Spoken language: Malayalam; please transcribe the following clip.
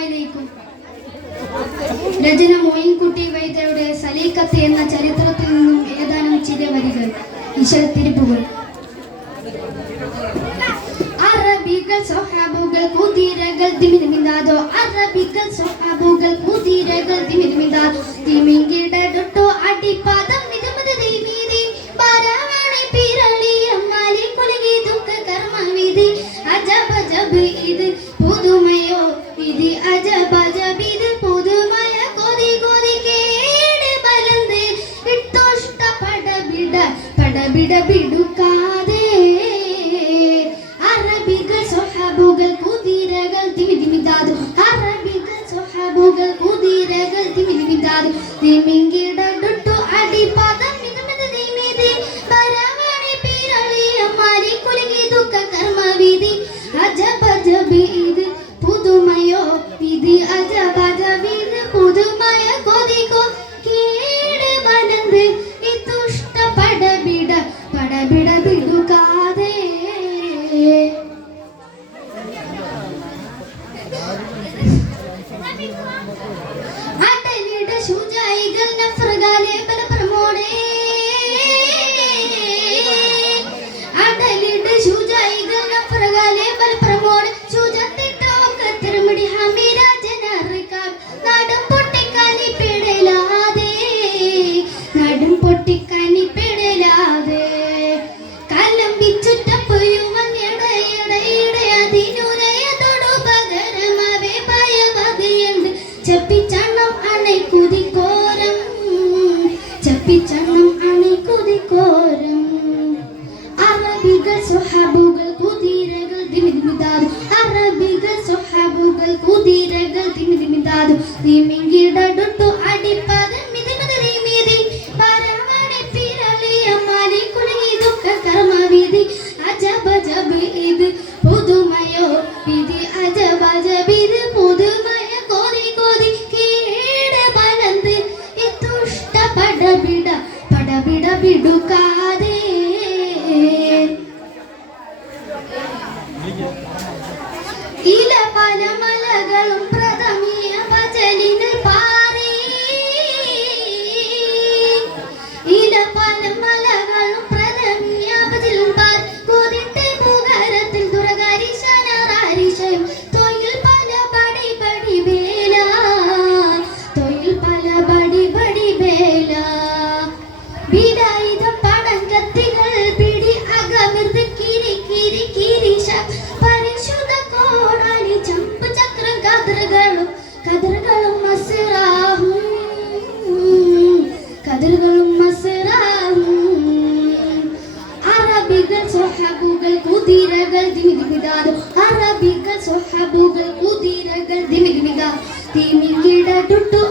അസ്സലാമലൈക്കും. രചന മോയിൻകുട്ടി വൈദ്യരുടെ സലീക്കത്ത് എന്ന ചരിത്രത്തിൽ നിന്നും ഏതാനും ചില വരികൾ. ഇശത്തിരിപ്പുകൾ. അറബികൾ സ്വഹാബുകൾ കുതിരകൾ തിമിർമിന്താദോ, അറബികൾ സ്വഹാബുകൾ കുതിരകൾ തിമിർമിന്താദോ, തിമിങ്കിടടൊട്ടോ അടിപ്പാദം മിതമത ദൈവീതി പാരാവണി പിരളിയ മാലി കുലുകി ദുഃഖ കർമ്മവിധി അജബ ജബ് ഇത് പുതുമയോ വിധി അജബ ജബ് ഇത് പുതുമയ കൊതി കൊതി കേട് ബലന്ത് ഇട്ടോഷ്ട പടബിട ബിടുക്കാതെ അറബികൾ സ്വഹാബുകൾ കുതിരകൾ തിമിതിമിതാദു, അറബികൾ സ്വഹാബുകൾ കുതിരകൾ തിമിതിമിതാദു, തിമിങ്കിടടൊട്ടോ അടിപ്പാദം മിതമത ദൈവീതി പാരാവണി പിരളിയ മാലി കുലുകി ദുഃഖ കർമ്മവിധി അജബ ജബ് ഇത് പുതുമയോ വിധി അജബ ജബ് ഇത് പുതുമയ കൊതി കേട് ബലന്ത് ഇതുഷ്ട പടബിട ബിടുക്കാതെ അടലിട ശുജായികൾ നഫ്രഗാലെ ബലപ്രമോടെ, അടലിട ശുജായികൾ നഫ്രഗാലെ ബലപ്രമോടെ ശുജത്തിട്ടോ കത്തർമടി ഹമീര ജനർക്കാം നാടൻ പൊട്ടിക്കാനി പിടലാതെ, നാടൻ പൊട്ടിക്കാനി പിടലാതെ കലം വിച്ചുറ്റപ്പുയുവൻ അതിനുരയതൊടു പകരമവേ ഭയവതിയുണ്ട് ചപ്പിച്ചണ്ണം അണൈക്കുതിക്കോരം, ചപ്പിച്ചണ്ണം അണൈക്കുതിക്കോരം. അറബികൾ സ്വഹാബുകൾ കുതിരകൾ തിമിതിമിതാദു, അറബികൾ സ്വഹാബുകൾ കുതിരകൾ തിമിതിമിതാദു, തിമിങ്കിടടൊട്ടു അടിപ്പാദം മിതമത ദൈവീതി പാരാവണി പിരളിയ മാലി കുലുകി ദുഃഖ കർമ്മവിധി അജബ ജബ് ഇത് പുതുമയോ വിധി അജബ ജബ് ഇത് പുതുമയ കൊതി കൊതി കേട് ബലന്ത് ഇതുഷ്ട പടബിട ബിടുക്കാതെ ഇല പല മലകളും പ്രഥമിയ ഭജലിന് പാറി, ഇല പല മലകളും പ്രഥമിയ ഭജലിന് പാറി കൊതിട്ട് മുഖരത്തിൽ ദുരകാരിശനറാരിശയം തൊയിൽ പല ബടി വേല, തൊയിൽ പല ബടി വേല വിടായുധം പടം കത്തികൾ പിടി അകമിർന്ന് കിരിശ പരിശുദ്ധ കോടാലി ചമ്പ് ചക്രം കതിറുകളും മസ്റാഹും, കതിറുകളും മസ്റാഹും. അറബികൾ സ്വഹാബുകൾ കുതിരകൾ തിമിതിമിതാദു, അറബികൾ സ്വഹാബുകൾ കുതിരകൾ തിമിതിമിതാദു, തിമിങ്കിടടൊട്ടു